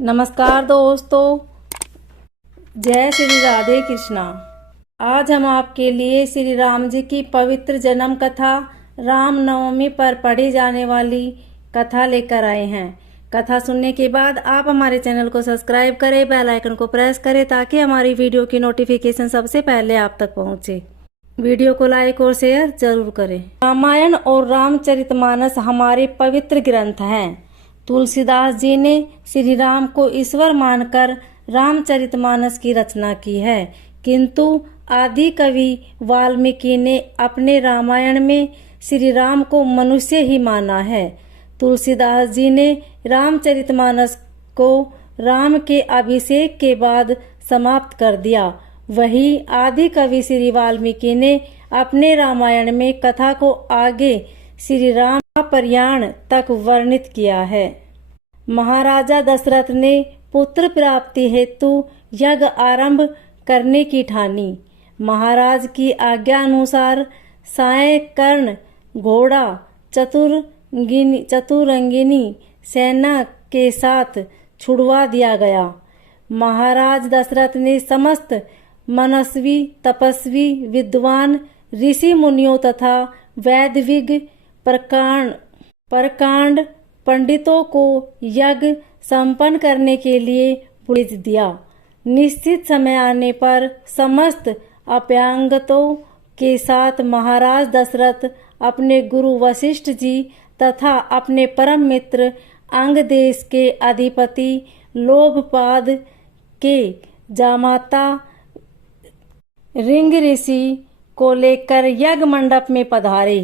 नमस्कार दोस्तों, जय श्री राधे कृष्णा। आज हम आपके लिए श्री राम जी की पवित्र जन्म कथा राम नवमी पर पढ़ी जाने वाली कथा लेकर आए हैं। कथा सुनने के बाद आप हमारे चैनल को सब्सक्राइब करें, बेल आइकन को प्रेस करें ताकि हमारी वीडियो की नोटिफिकेशन सबसे पहले आप तक पहुंचे। वीडियो को लाइक और शेयर जरूर करें। रामायण और रामचरितमानस हमारे पवित्र ग्रंथ हैं। तुलसीदास जी ने श्री राम को ईश्वर मानकर रामचरितमानस की रचना की है, किंतु आदि कवि वाल्मीकि ने अपने रामायण में श्री राम को मनुष्य ही माना है। तुलसीदास जी ने रामचरितमानस को राम के अभिषेक के बाद समाप्त कर दिया। वही आदि कवि श्री वाल्मीकि ने अपने रामायण में कथा को आगे श्री राम प्रयाण तक वर्णित किया है। महाराजा दशरथ ने पुत्र प्राप्ति हेतु यज्ञ आरंभ करने की ठानी। महाराज की आज्ञा अनुसार सायकर्ण घोड़ा चतुरंगिनी सेना के साथ छुड़वा दिया गया। महाराज दशरथ ने समस्त मनस्वी, तपस्वी, विद्वान, ऋषि मुनियों तथा वैदिक प्रकांड पंडितों को यज्ञ संपन्न करने के लिए भेज दिया। निश्चित समय आने पर समस्त अभ्यागतों के साथ महाराज दशरथ अपने गुरु वशिष्ठ जी तथा अपने परम मित्र अंग देश के अधिपति लोभपाद के जामाता रिंग ऋषि को लेकर यज्ञ मंडप में पधारे।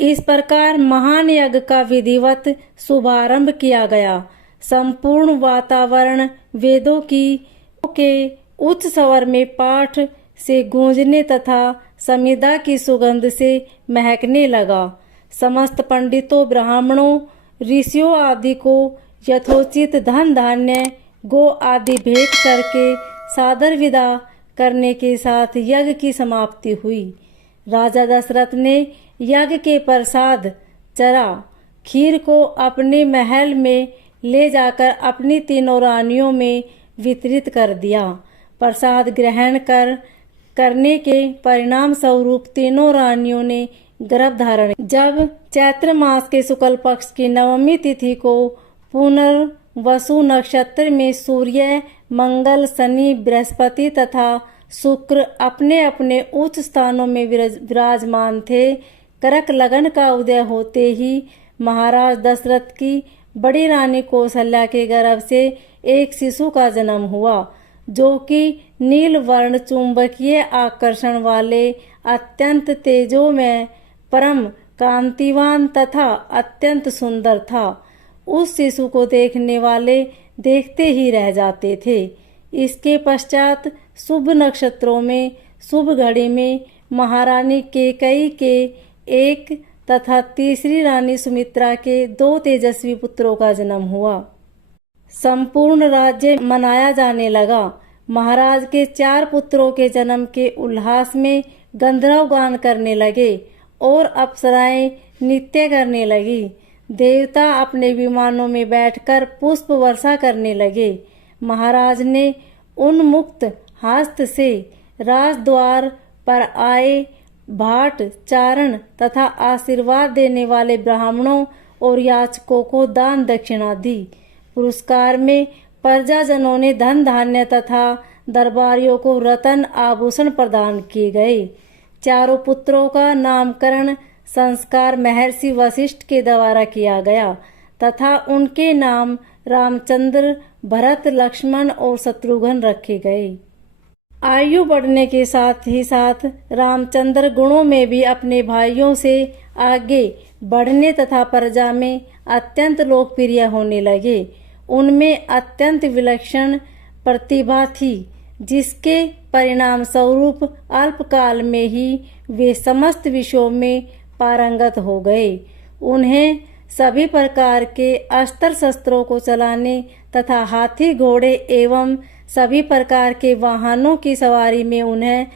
इस प्रकार महान यज्ञ का विधिवत शुभारंभ किया गया। संपूर्ण वातावरण वेदों के उच्च स्वर में पाठ से गूंजने तथा समिधा की सुगंध से महकने लगा। समस्त पंडितों, ब्राह्मणों, ऋषियों आदि को यथोचित धन धान्य गो आदि भेंट करके सादर विदा करने के साथ यज्ञ की समाप्ति हुई। राजा दशरथ ने यज्ञ के प्रसाद चरा खीर को अपने महल में ले जाकर अपनी तीनों रानियों में वितरित कर दिया। प्रसाद ग्रहण करने के परिणाम स्वरूप तीनों रानियों ने गर्भ धारण। जब चैत्र मास के शुक्ल पक्ष की नवमी तिथि को पुनर्वसु नक्षत्र में सूर्य, मंगल, शनि, बृहस्पति तथा शुक्र अपने अपने उच्च स्थानों में विराजमान थे, करक लगन का उदय होते ही महाराज दशरथ की बड़ी रानी कौशल्या के गर्भ से एक शिशु का जन्म हुआ, जो कि नील वर्ण चुंबकीय आकर्षण वाले, अत्यंत तेजोमय, परम कांतिवान तथा अत्यंत सुंदर था। उस शिशु को देखने वाले देखते ही रह जाते थे। इसके पश्चात शुभ नक्षत्रों में शुभ घड़ी में महारानी कैकेयी के एक तथा तीसरी रानी सुमित्रा के 2 तेजस्वी पुत्रों का जन्म हुआ। संपूर्ण राज्य मनाया जाने लगा। महाराज के 4 पुत्रों के जन्म के उल्लास में गंधर्व गान करने लगे और अप्सराएं नृत्य करने लगी। देवता अपने विमानों में बैठकर पुष्प वर्षा करने लगे। महाराज ने उन्मुक्त हस्त से राजद्वार पर आए भाट, चारण तथा आशीर्वाद देने वाले ब्राह्मणों और याचकों को दान दक्षिणा दी। पुरस्कार में प्रजाजनों ने धन धान्य तथा दरबारियों को रत्न आभूषण प्रदान किए गए। चारों पुत्रों का नामकरण संस्कार महर्षि वशिष्ठ के द्वारा किया गया तथा उनके नाम रामचंद्र, भरत, लक्ष्मण और शत्रुघ्न रखे गए। आयु बढ़ने के साथ ही साथ रामचंद्र गुणों में भी अपने भाइयों से आगे बढ़ने तथा प्रजा में अत्यंत लोकप्रिय होने लगे। उनमें अत्यंत विलक्षण प्रतिभा थी, जिसके परिणाम स्वरूप अल्पकाल में ही वे समस्त विषयों में पारंगत हो गए। उन्हें सभी प्रकार के अस्त्र शस्त्रों को चलाने तथा हाथी, घोड़े एवं सभी प्रकार के वाहनों की सवारी में उन्हें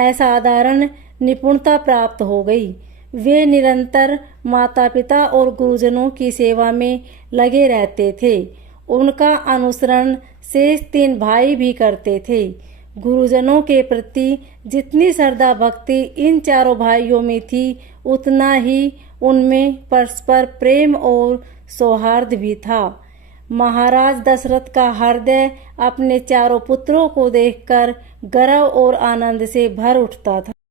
असाधारण निपुणता प्राप्त हो गई। वे निरंतर माता पिता और गुरुजनों की सेवा में लगे रहते थे। उनका अनुसरण शेष 3 भाई भी करते थे। गुरुजनों के प्रति जितनी श्रद्धा भक्ति इन चारों भाइयों में थी, उतना ही उनमें परस्पर प्रेम और सौहार्द भी था। महाराज दशरथ का हृदय अपने चारों पुत्रों को देखकर गर्व और आनंद से भर उठता था।